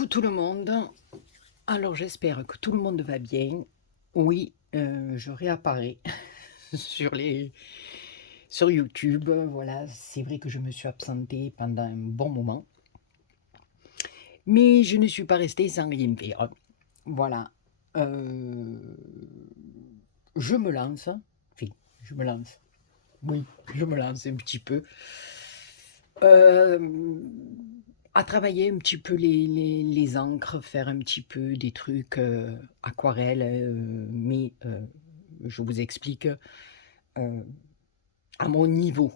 Coucou tout le monde. Alors j'espère que tout le monde va bien. Oui, je réapparais sur sur YouTube. Voilà, c'est vrai que je me suis absentée pendant un bon moment, mais je ne suis pas restée sans rien faire. Voilà, euh, je me lance. Enfin, je me lance. Oui, je me lance un petit peu. Euh, à travailler un petit peu les encres, faire un petit peu des trucs aquarelles, mais je vous explique euh, à mon niveau.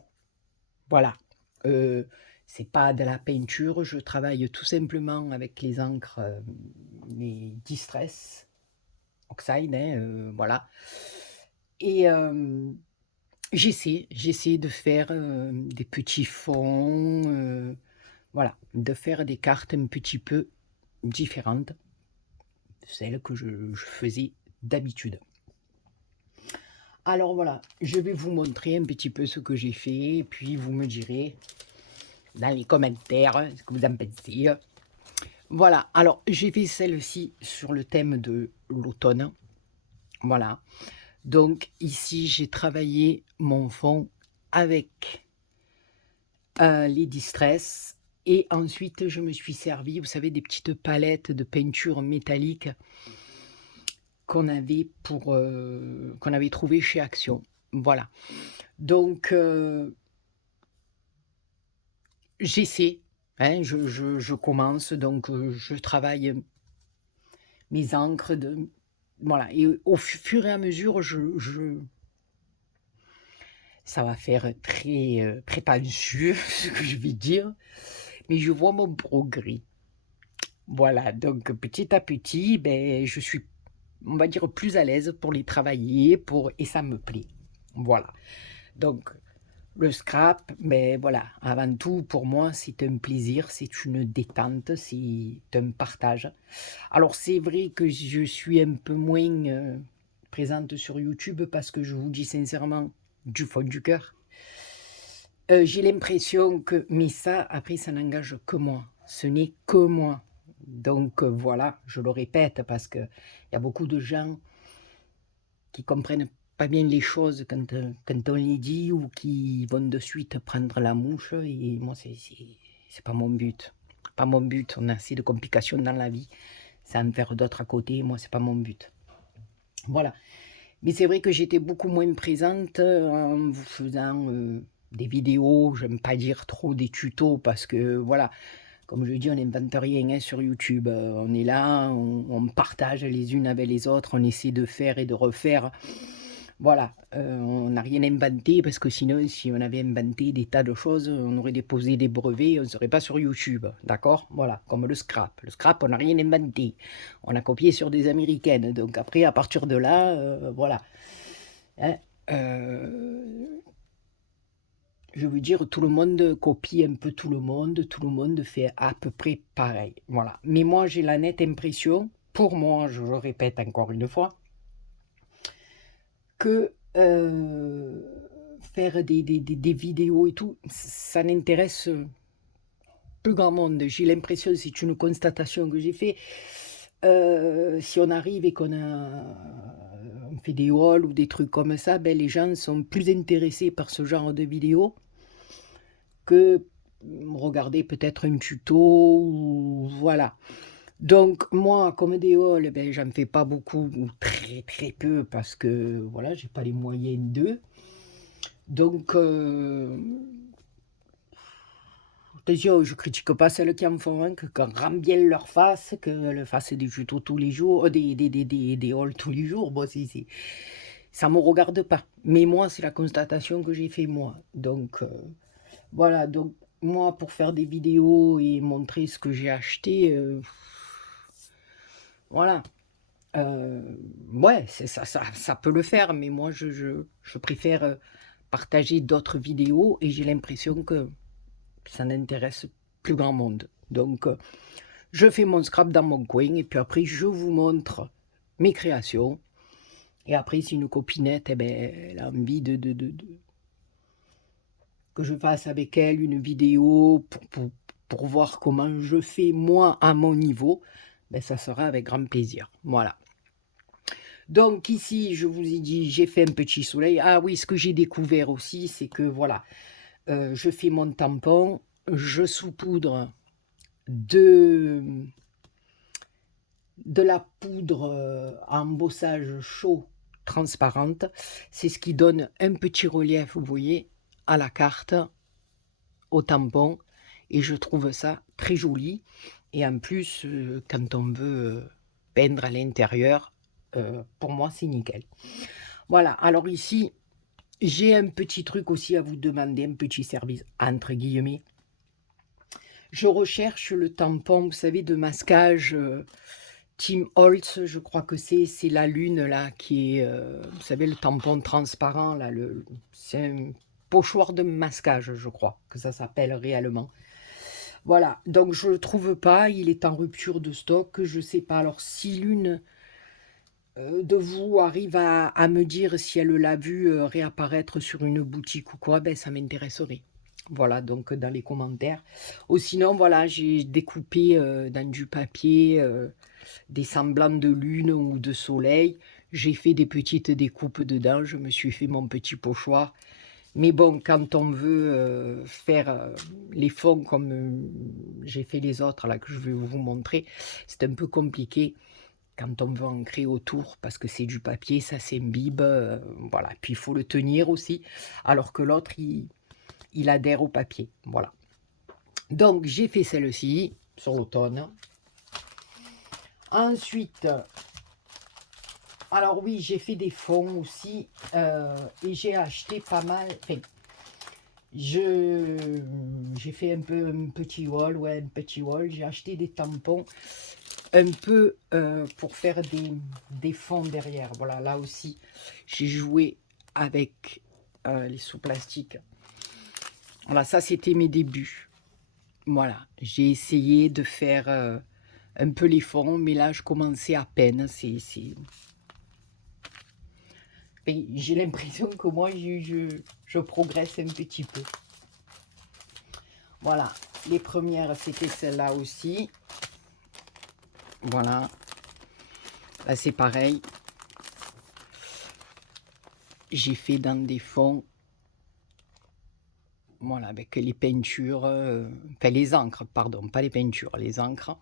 Voilà. Euh, c'est pas de la peinture, je travaille tout simplement avec les encres, les Distress Oxide, hein, voilà. Et j'essaie de faire des petits fonds, voilà, de faire des cartes un petit peu différentes de celles que je faisais d'habitude. Alors voilà, je vais vous montrer un petit peu ce que j'ai fait, et puis vous me direz dans les commentaires ce que vous en pensez. Voilà, alors j'ai fait celle-ci sur le thème de l'automne. Voilà, donc ici j'ai travaillé mon fond avec les Distress. Et ensuite, je me suis servi, vous savez, des petites palettes de peinture métallique qu'on avait trouvé chez Action. Voilà. Donc, j'essaie, hein, je commence, donc je travaille mes encres. Voilà. Et au fur et à mesure, ça va faire très prétentieux, ce que je vais dire, mais je vois mon progrès. Voilà, donc petit à petit, ben, je suis, on va dire, plus à l'aise pour les travailler, et ça me plaît. Voilà. Donc, le scrap, mais voilà, avant tout, pour moi, c'est un plaisir, c'est une détente, c'est un partage. Alors, c'est vrai que je suis un peu moins présente sur YouTube parce que je vous dis sincèrement, du fond du cœur, j'ai l'impression que, mais ça, après, ça n'engage que moi. Ce n'est que moi. Donc voilà, je le répète parce qu'il y a beaucoup de gens qui comprennent pas bien les choses quand on les dit ou qui vont de suite prendre la mouche. Et moi, c'est pas mon but. Pas mon but. On a assez de complications dans la vie. Ça en faire d'autres à côté. Moi, c'est pas mon but. Voilà. Mais c'est vrai que j'étais beaucoup moins présente en vous faisant des vidéos. J'aime pas dire trop des tutos parce que voilà. Comme je dis, on n'invente rien hein, sur YouTube. On est là, on partage les unes avec les autres, on essaie de faire et de refaire. Voilà, on n'a rien inventé parce que sinon, si on avait inventé des tas de choses, on aurait déposé des brevets, on ne serait pas sur YouTube. D'accord? Voilà, comme le scrap. Le scrap, on n'a rien inventé. On a copié sur des américaines. Donc après, à partir de là, voilà. Hein, euh, je veux dire, tout le monde copie un peu tout le monde fait à peu près pareil. Voilà. Mais moi, j'ai la nette impression, pour moi, je le répète encore une fois, que faire des vidéos et tout, ça n'intéresse plus grand monde. J'ai l'impression, c'est une constatation que j'ai fait. Si on arrive et on fait des hauls ou des trucs comme ça, ben, les gens sont plus intéressés par ce genre de vidéos que regarder peut-être un tuto ou voilà. Donc moi, comme des hauls, ben, j'en fais pas beaucoup ou très très peu parce que voilà, j'ai pas les moyens d'eux. Donc attention, je critique pas celles qui en font, hein, qu'on rend bien leur face, qu'elles fassent des tutos tous les jours, des hauls tous les jours. Bon, ça me regarde pas. Mais moi, c'est la constatation que j'ai fait moi. Donc voilà, donc moi pour faire des vidéos et montrer ce que j'ai acheté, voilà. Euh, ouais, ça peut le faire, mais moi je préfère partager d'autres vidéos et j'ai l'impression que ça n'intéresse plus grand monde. Donc je fais mon scrap dans mon coin et puis après je vous montre mes créations. Et après, si une copinette, eh ben, elle a envie que je fasse avec elle une vidéo pour voir comment je fais moi à mon niveau, ben, ça sera avec grand plaisir. Voilà. Donc ici, je vous ai dit, j'ai fait un petit soleil. Ah oui, ce que j'ai découvert aussi, c'est que voilà, je fais mon tampon, je saupoudre de, de la poudre à embossage chaud transparente. C'est ce qui donne un petit relief, vous voyez, à la carte, au tampon. Et je trouve ça très joli. Et en plus, quand on veut peindre à l'intérieur, pour moi, c'est nickel. Voilà, alors ici, j'ai un petit truc aussi à vous demander, un petit service, entre guillemets. Je recherche le tampon, vous savez, de masquage Tim Holtz, je crois que c'est la lune, là, qui est, vous savez, le tampon transparent, là, c'est un pochoir de masquage, je crois, que ça s'appelle réellement. Voilà, donc je ne le trouve pas, il est en rupture de stock, je ne sais pas. Alors, si l'une de vous arrive à me dire si elle l'a vu réapparaître sur une boutique ou quoi, ben ça m'intéresserait. Voilà, donc dans les commentaires. Ou sinon, voilà, j'ai découpé dans du papier des semblants de lune ou de soleil. J'ai fait des petites découpes dedans, je me suis fait mon petit pochoir. Mais bon, quand on veut faire les fonds comme j'ai fait les autres, là, que je vais vous montrer, c'est un peu compliqué quand on veut ancrer autour, parce que c'est du papier, ça s'imbibe, voilà. Puis il faut le tenir aussi, alors que l'autre, il adhère au papier, voilà. Donc j'ai fait celle-ci sur l'automne. Ensuite, alors oui, j'ai fait des fonds aussi, et j'ai acheté pas mal, enfin, j'ai fait un peu un petit haul, ouais, un petit haul, j'ai acheté des tampons un peu pour faire des fonds derrière. Voilà, là aussi, j'ai joué avec les sous-plastiques. Voilà, ça, c'était mes débuts. Voilà, j'ai essayé de faire un peu les fonds, mais là, je commençais à peine. J'ai l'impression que moi, je progresse un petit peu. Voilà, les premières, c'était celle-là aussi. Voilà, là, c'est pareil. J'ai fait dans des fonds, voilà, avec les peintures, enfin les encres, pardon, pas les peintures, les encres.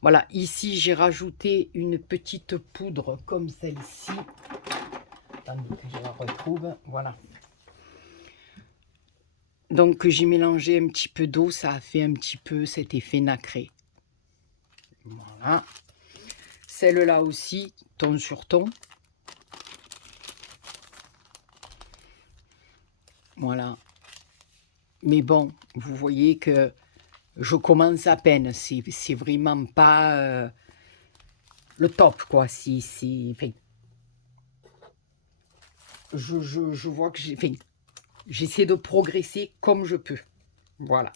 Voilà, ici j'ai rajouté une petite poudre comme celle-ci. Attendez que je la retrouve, voilà. Donc j'ai mélangé un petit peu d'eau, ça a fait un petit peu cet effet nacré. Voilà. Celle-là aussi, ton sur ton. Voilà. Mais bon, vous voyez que je commence à peine. C'est vraiment pas le top, quoi. Enfin, je vois que j'essaie de progresser comme je peux. Voilà.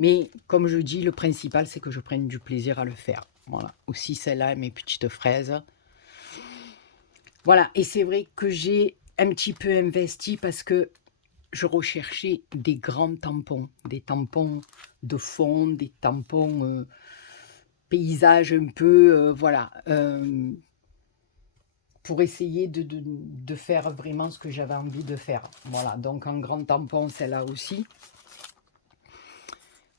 Mais comme je dis, le principal, c'est que je prenne du plaisir à le faire. Voilà. Aussi, celle-là, mes petites fraises. Voilà. Et c'est vrai que j'ai un petit peu investi parce que je recherchais des grands tampons. Des tampons de fond, des tampons paysage un peu, voilà. Pour essayer de faire vraiment ce que j'avais envie de faire. Voilà. Donc, un grand tampon, celle-là aussi.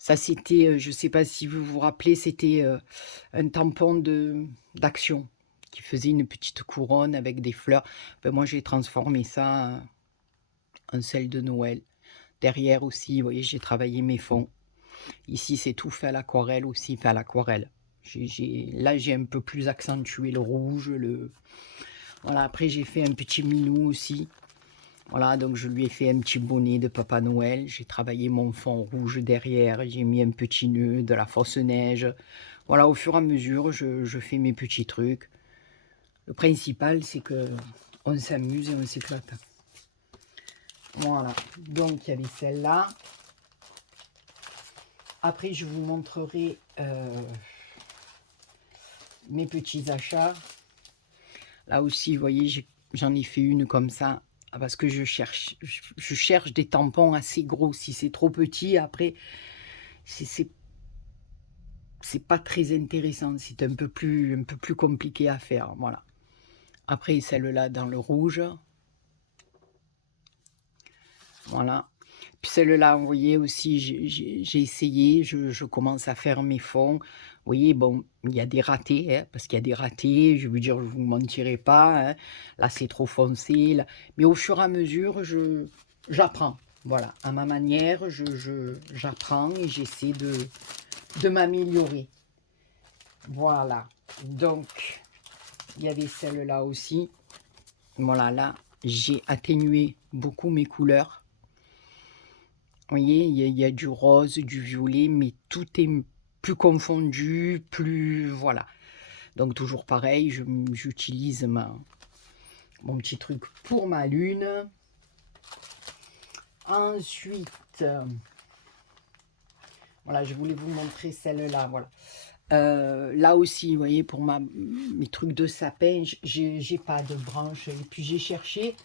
Ça, c'était, je ne sais pas si vous vous rappelez, c'était un tampon d'action qui faisait une petite couronne avec des fleurs. Ben, moi, j'ai transformé ça en celle de Noël. Derrière aussi, vous voyez, j'ai travaillé mes fonds. Ici, c'est tout fait à l'aquarelle aussi, fait à l'aquarelle. Là, j'ai un peu plus accentué le rouge. Voilà, après, j'ai fait un petit minou aussi. Voilà, donc je lui ai fait un petit bonnet de Papa Noël. J'ai travaillé mon fond rouge derrière. J'ai mis un petit nœud, de la fausse neige. Voilà, au fur et à mesure, je fais mes petits trucs. Le principal, c'est que on s'amuse et on s'éclate. Voilà, donc il y avait celle-là. Après, je vous montrerai mes petits achats. Là aussi, vous voyez, j'en ai fait une comme ça. Parce que je cherche des tampons assez gros. Si c'est trop petit, après, c'est pas très intéressant, c'est un peu plus compliqué à faire, voilà. Après, celle-là dans le rouge. Voilà. Puis celle-là, vous voyez aussi, j'ai essayé, je commence à faire mes fonds. Vous voyez, bon, il y a des ratés, hein, parce qu'il y a des ratés, je veux dire, je vous mentirai pas, hein. Là, c'est trop foncé, là. Mais au fur et à mesure, j'apprends. Voilà, à ma manière, j'apprends et j'essaie de m'améliorer. Voilà. Donc, il y avait celle-là aussi. Voilà, là, j'ai atténué beaucoup mes couleurs. Vous voyez, il y a du rose, du violet, mais tout est plus confondu, plus... Voilà. Donc toujours pareil, j'utilise mon petit truc pour ma lune. Ensuite, voilà, je voulais vous montrer celle-là, voilà. Là aussi, vous voyez, pour mes trucs de sapin, j'ai pas de branche. Et puis j'ai cherché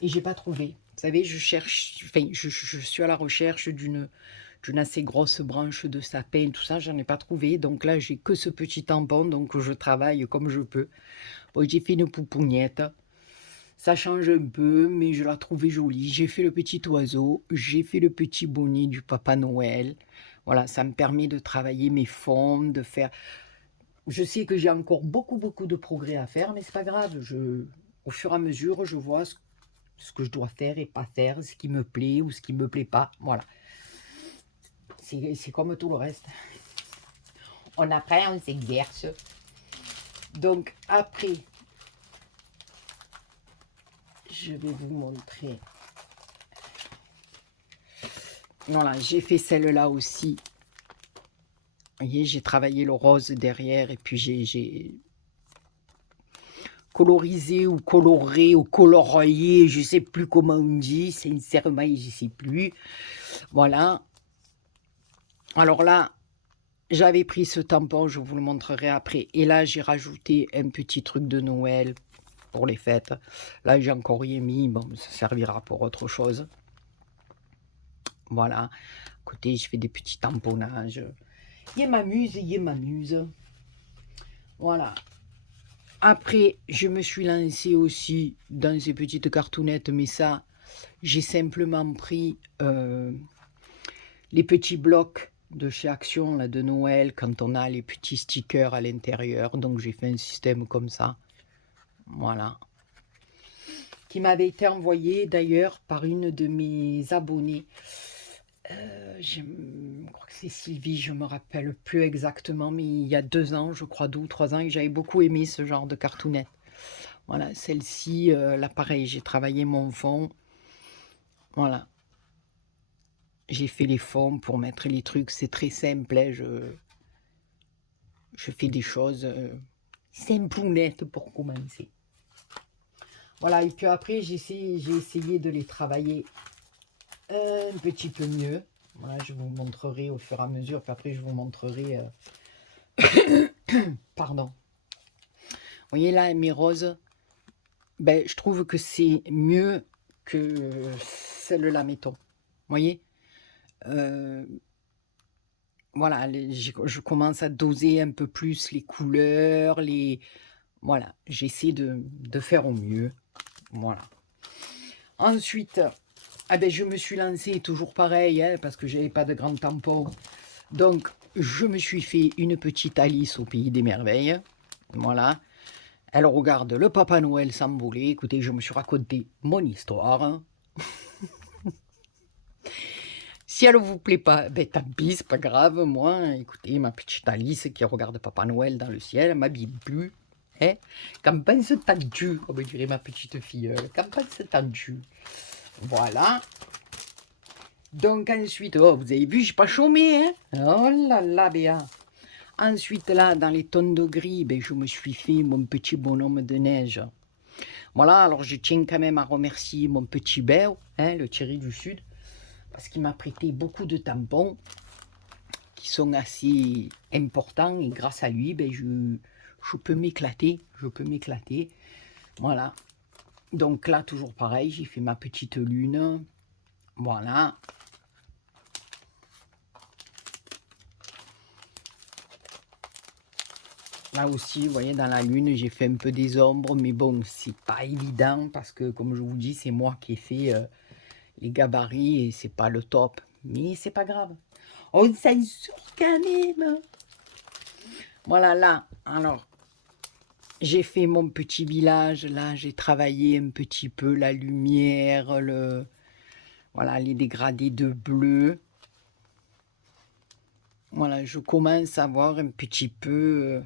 et j'ai pas trouvé. Vous savez, je cherche, enfin, je suis à la recherche d'une assez grosse branche de sapin, tout ça, j'en ai pas trouvé. Donc là, j'ai que ce petit tampon, donc je travaille comme je peux. Bon, j'ai fait une pouponniette. Ça change un peu, mais je la trouvais jolie. J'ai fait le petit oiseau, j'ai fait le petit bonnet du Papa Noël. Voilà, ça me permet de travailler mes fonds, de faire... Je sais que j'ai encore beaucoup de progrès à faire, mais c'est pas grave. Au fur et à mesure, je vois ce que je dois faire et pas faire, ce qui me plaît ou ce qui me plaît pas. Voilà. C'est comme tout le reste. On apprend, on s'exerce. Donc après, je vais vous montrer. Voilà, j'ai fait celle-là aussi. Vous voyez, j'ai travaillé le rose derrière et puis j'ai colorisé ou coloré ou colorié, je sais plus comment on dit, sincèrement, je sais plus. Voilà. Alors là, j'avais pris ce tampon, je vous le montrerai après. Et là, j'ai rajouté un petit truc de Noël pour les fêtes. Là, j'ai encore rien mis. Bon, ça servira pour autre chose. Voilà. À côté, je fais des petits tamponnages. Il m'amuse. Voilà. Après, je me suis lancée aussi dans ces petites cartounettes, mais ça, j'ai simplement pris les petits blocs de chez Action là, de Noël, quand on a les petits stickers à l'intérieur. Donc j'ai fait un système comme ça. Voilà. Qui m'avait été envoyé d'ailleurs par une de mes abonnées. Je crois que c'est Sylvie, je me rappelle plus exactement, mais il y a 2 ans, je crois, 2 ou 3 ans, et j'avais beaucoup aimé ce genre de cartoonette. Voilà, celle-ci, là pareil, j'ai travaillé mon fond. Voilà. J'ai fait les fonds pour mettre les trucs, c'est très simple, hein, je fais des choses simplounettes pour commencer. Voilà, et puis après, j'ai essayé de les travailler un petit peu mieux. Voilà, je vous montrerai au fur et à mesure, puis après je vous montrerai... Pardon. Vous voyez là, mes roses, ben, je trouve que c'est mieux que celle-là, mettons. Vous voyez voilà, je commence à doser un peu plus les couleurs, voilà, j'essaie de faire au mieux. Voilà. Ensuite, ah ben, je me suis lancée, toujours pareil, hein, parce que j'avais pas de grand tampon. Donc, je me suis fait une petite Alice au Pays des Merveilles. Voilà. Elle regarde le Papa Noël s'envoler. Écoutez, je me suis raconté mon histoire. Si elle ne vous plaît pas, ben tant pis, c'est pas grave. Moi, écoutez, ma petite Alice qui regarde Papa Noël dans le ciel, elle m'habille plus. Hein? Qu'en penses-tu, comme dirait ma petite fille, qu'en penses-tu? Voilà. Donc ensuite, oh, vous avez vu, je n'ai pas chômé. Hein? Oh là là, Béa. Ensuite, là, dans les tonnes de gris, ben, je me suis fait mon petit bonhomme de neige. Voilà, alors je tiens quand même à remercier mon petit Béo, hein, le Thierry du Sud, parce qu'il m'a prêté beaucoup de tampons qui sont assez importants et grâce à lui, ben, je peux m'éclater, voilà. Donc là, toujours pareil, j'ai fait ma petite lune, voilà. Là aussi, vous voyez, dans la lune, j'ai fait un peu des ombres, mais bon, c'est pas évident parce que, comme je vous dis, c'est moi qui ai fait les gabarits et c'est pas le top. Mais c'est pas grave. On s'en sort quand même. Voilà, là, alors, j'ai fait mon petit village. Là, j'ai travaillé un petit peu la lumière, voilà, les dégradés de bleu. Voilà, je commence à voir un petit peu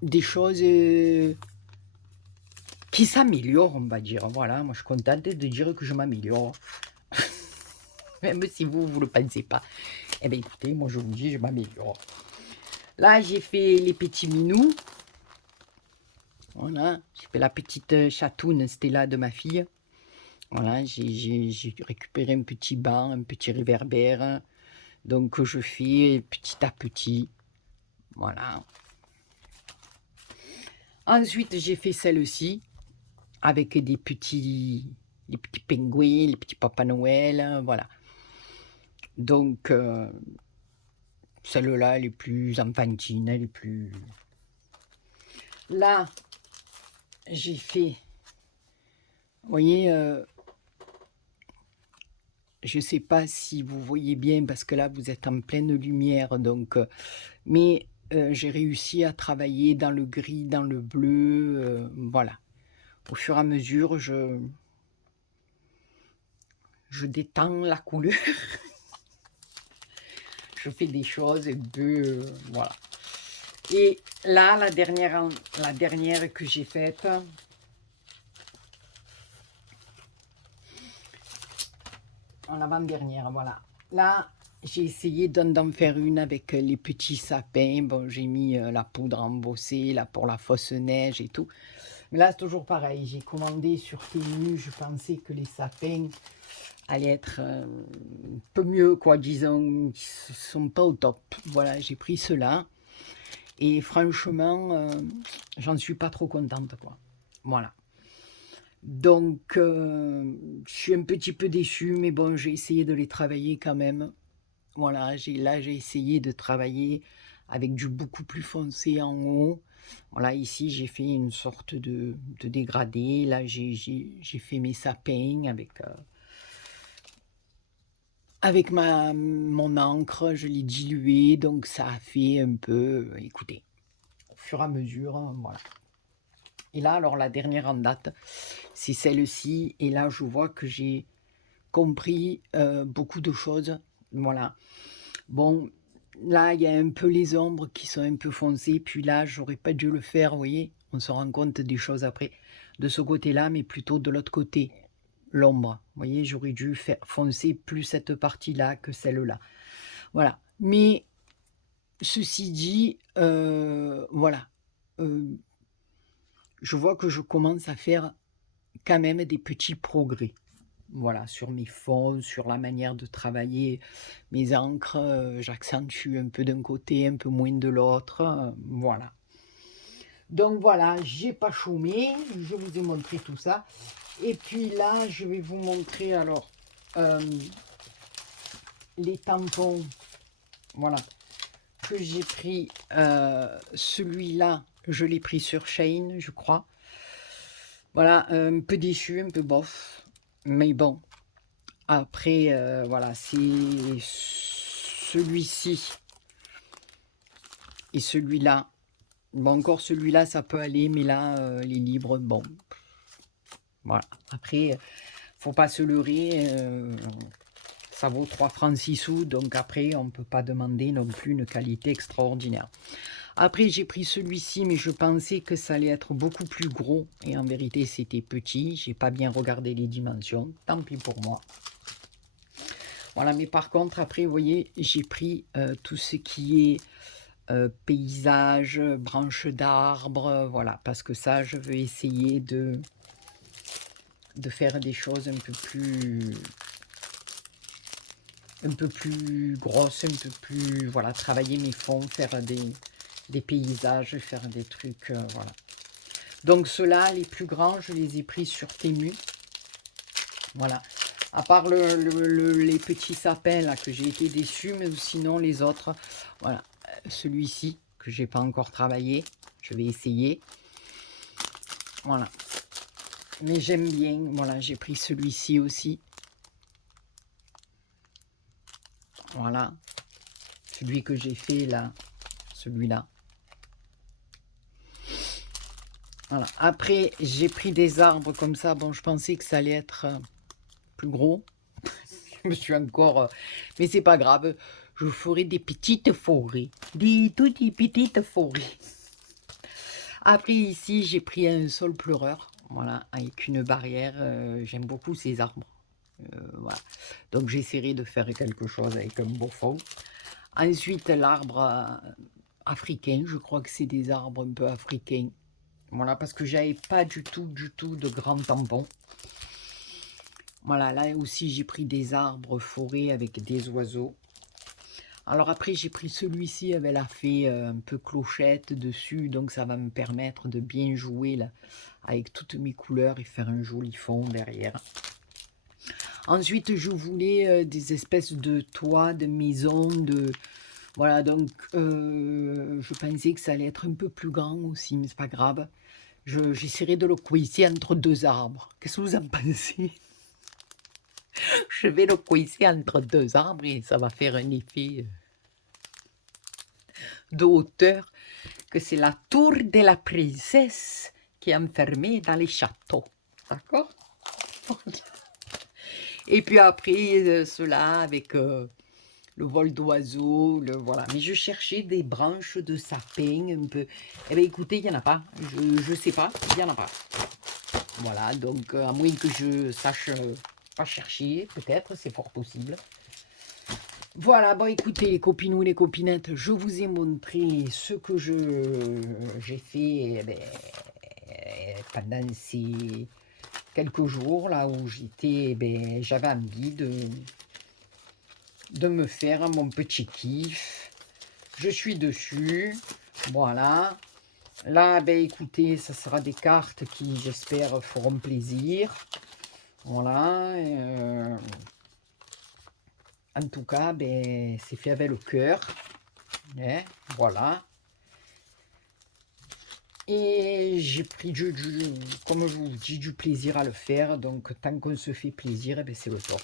des choses qui s'améliorent, on va dire. Voilà, moi je suis contente de dire que je m'améliore. Même si vous ne le pensez pas. Eh bien écoutez, moi je vous dis, je m'améliore. Là, j'ai fait les petits minous. Voilà, j'ai fait la petite chatoune Stella de ma fille. Voilà, j'ai récupéré un petit banc, un petit réverbère. Donc je fais petit à petit. Voilà. Ensuite, j'ai fait celle-ci avec les petits pingouins, les petits Papa Noël, voilà. Donc, celle-là, les plus enfantines, les plus... Là, j'ai fait, vous voyez, je ne sais pas si vous voyez bien, parce que là, vous êtes en pleine lumière, donc, mais j'ai réussi à travailler dans le gris, dans le bleu, voilà. Au fur et à mesure, je détends la couleur. Je fais des choses un peu, voilà. Et là, la dernière que j'ai faite, en avant-dernière, voilà. Là, j'ai essayé d'en faire une avec les petits sapins. Bon, j'ai mis la poudre embossée là pour la fausse neige et tout. Mais là, c'est toujours pareil. J'ai commandé sur Temu. Je pensais que les sapins allaient être un peu mieux, quoi, disons. Ils ne sont pas au top. Voilà, j'ai pris ceux-là. Et franchement, j'en suis pas trop contente, quoi. Voilà. Donc, je suis un petit peu déçue, mais bon, j'ai essayé de les travailler quand même. Voilà, j'ai essayé de travailler avec du beaucoup plus foncé en haut. Voilà, ici, j'ai fait une sorte de dégradé. Là, j'ai fait mes sapins avec mon encre. Je l'ai dilué, donc ça a fait un peu... écoutez, au fur et à mesure, voilà. Et là, alors, la dernière en date, c'est celle-ci. Et là, je vois que j'ai compris beaucoup de choses. Voilà. Bon, là, il y a un peu les ombres qui sont un peu foncées. Puis là, j'aurais pas dû le faire, vous voyez. On se rend compte des choses après. De ce côté-là, mais plutôt de l'autre côté. L'ombre. Vous voyez, j'aurais dû faire foncer plus cette partie-là que celle-là. Voilà. Mais, ceci dit, voilà. Je vois que je commence à faire quand même des petits progrès. Voilà, sur mes fonds, sur la manière de travailler mes encres, j'accentue un peu d'un côté, un peu moins de l'autre, voilà. Donc voilà, j'ai pas chômé, je vous ai montré tout ça. Et puis là, je vais vous montrer alors les tampons, voilà, que j'ai pris. Celui-là, je l'ai pris sur Shein, je crois. Voilà, un peu déçu, un peu bof, mais bon. Après, voilà, c'est celui-ci et celui-là. Bon, encore celui-là, ça peut aller, mais là, les livres, bon. Voilà. Après, faut pas se leurrer. Ça vaut 3 francs 6 sous, donc après, on ne peut pas demander non plus une qualité extraordinaire. Après, j'ai pris celui-ci, mais je pensais que ça allait être beaucoup plus gros. Et en vérité, c'était petit. J'ai pas bien regardé les dimensions. Tant pis pour moi. Voilà, mais par contre, après, vous voyez, j'ai pris tout ce qui est paysage, branches d'arbres, voilà, parce que ça, je veux essayer de faire des choses un peu plus grosses, un peu plus, voilà, travailler mes fonds, faire des paysages, faire des trucs, voilà. Donc ceux-là, les plus grands, je les ai pris sur Temu, voilà. À part les petits sapins là que j'ai été déçue, mais sinon les autres, voilà, celui-ci, que j'ai pas encore travaillé. Je vais essayer. Voilà. Mais j'aime bien. Voilà, j'ai pris celui-ci aussi. Voilà. Celui que j'ai fait là. Celui-là. Voilà. Après, j'ai pris des arbres comme ça. Bon, je pensais que ça allait être plus gros. Je me suis encore... mais c'est pas grave. Je ferai des petites forêts. Des toutes petites forêts. Après, ici, j'ai pris un sol pleureur. Voilà, avec une barrière. J'aime beaucoup ces arbres. Voilà. Donc, j'essaierai de faire quelque chose avec un beau fond. Ensuite, l'arbre africain. Je crois que c'est des arbres un peu africains. Voilà, parce que j'avais pas du tout de grands tampons. Voilà, là aussi j'ai pris des arbres forêts avec des oiseaux. Alors après j'ai pris celui-ci avec la fée un peu clochette dessus, donc ça va me permettre de bien jouer là, avec toutes mes couleurs et faire un joli fond derrière. Ensuite je voulais des espèces de toits, de maisons, de... Voilà, donc je pensais que ça allait être un peu plus grand aussi, mais c'est pas grave. J'essaierai de le coincer entre deux arbres. Qu'est-ce que vous en pensez? Je vais le coincer entre deux arbres et ça va faire un effet de hauteur, que c'est la tour de la princesse qui est enfermée dans les châteaux. D'accord? Et puis après, cela avec le vol d'oiseaux, voilà. Mais je cherchais des branches de sapin un peu. Eh bien écoutez, il n'y en a pas. Je ne sais pas, il n'y en a pas. Voilà, donc à moins que je sache pas chercher, peut-être, c'est fort possible. Voilà, bon écoutez les copinous, les copinettes, je vous ai montré ce que j'ai fait pendant ces quelques jours là où j'avais envie de me faire mon petit kiff. Je suis dessus, voilà. Là, écoutez, ça sera des cartes qui, j'espère, feront plaisir. Voilà. En tout cas, c'est fait avec le cœur. Hein, voilà. Et j'ai pris, comme je vous dis, du plaisir à le faire. Donc, tant qu'on se fait plaisir, c'est le top.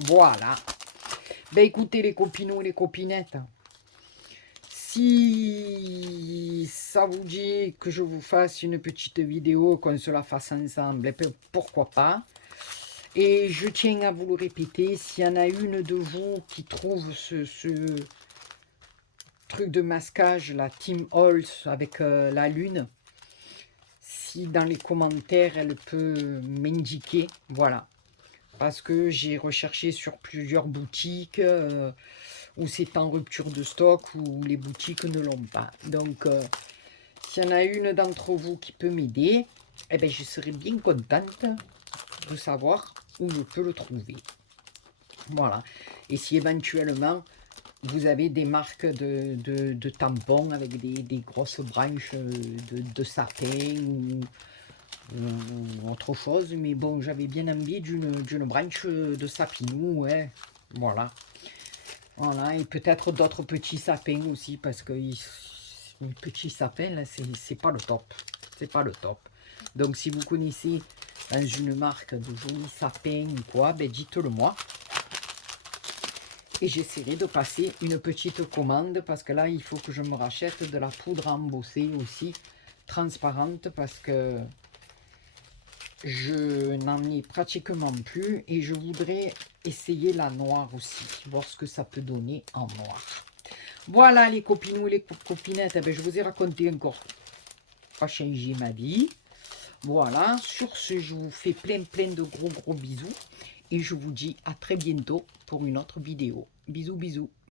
Voilà. Écoutez, les copinous et les copinettes, si ça vous dit que je vous fasse une petite vidéo, qu'on se la fasse ensemble, pourquoi pas. Et je tiens à vous le répéter, s'il y en a une de vous qui trouve ce truc de masquage, la Team Halls avec la lune, si dans les commentaires elle peut m'indiquer, voilà. Parce que j'ai recherché sur plusieurs boutiques où c'est en rupture de stock, ou les boutiques ne l'ont pas. Donc, s'il y en a une d'entre vous qui peut m'aider, je serai bien contente de savoir où je peux le trouver. Voilà. Et si éventuellement vous avez des marques de tampons avec des grosses branches de sapin ou autre chose, mais bon, j'avais bien envie d'une branche de sapinou, ouais. Voilà. Voilà, et peut-être d'autres petits sapins aussi, parce que les petits sapins, là, c'est pas le top. C'est pas le top. Donc, si vous connaissez dans une marque de jolis sapins ou quoi, dites-le moi. Et j'essaierai de passer une petite commande, parce que là, il faut que je me rachète de la poudre à embosser aussi, transparente, parce que je n'en ai pratiquement plus. Et je voudrais essayer la noire aussi, voir ce que ça peut donner en noir. Voilà les copinous et les copinettes, je vous ai raconté encore pas changer ma vie. Voilà, sur ce, je vous fais plein de gros bisous. Et je vous dis à très bientôt pour une autre vidéo. Bisous, bisous.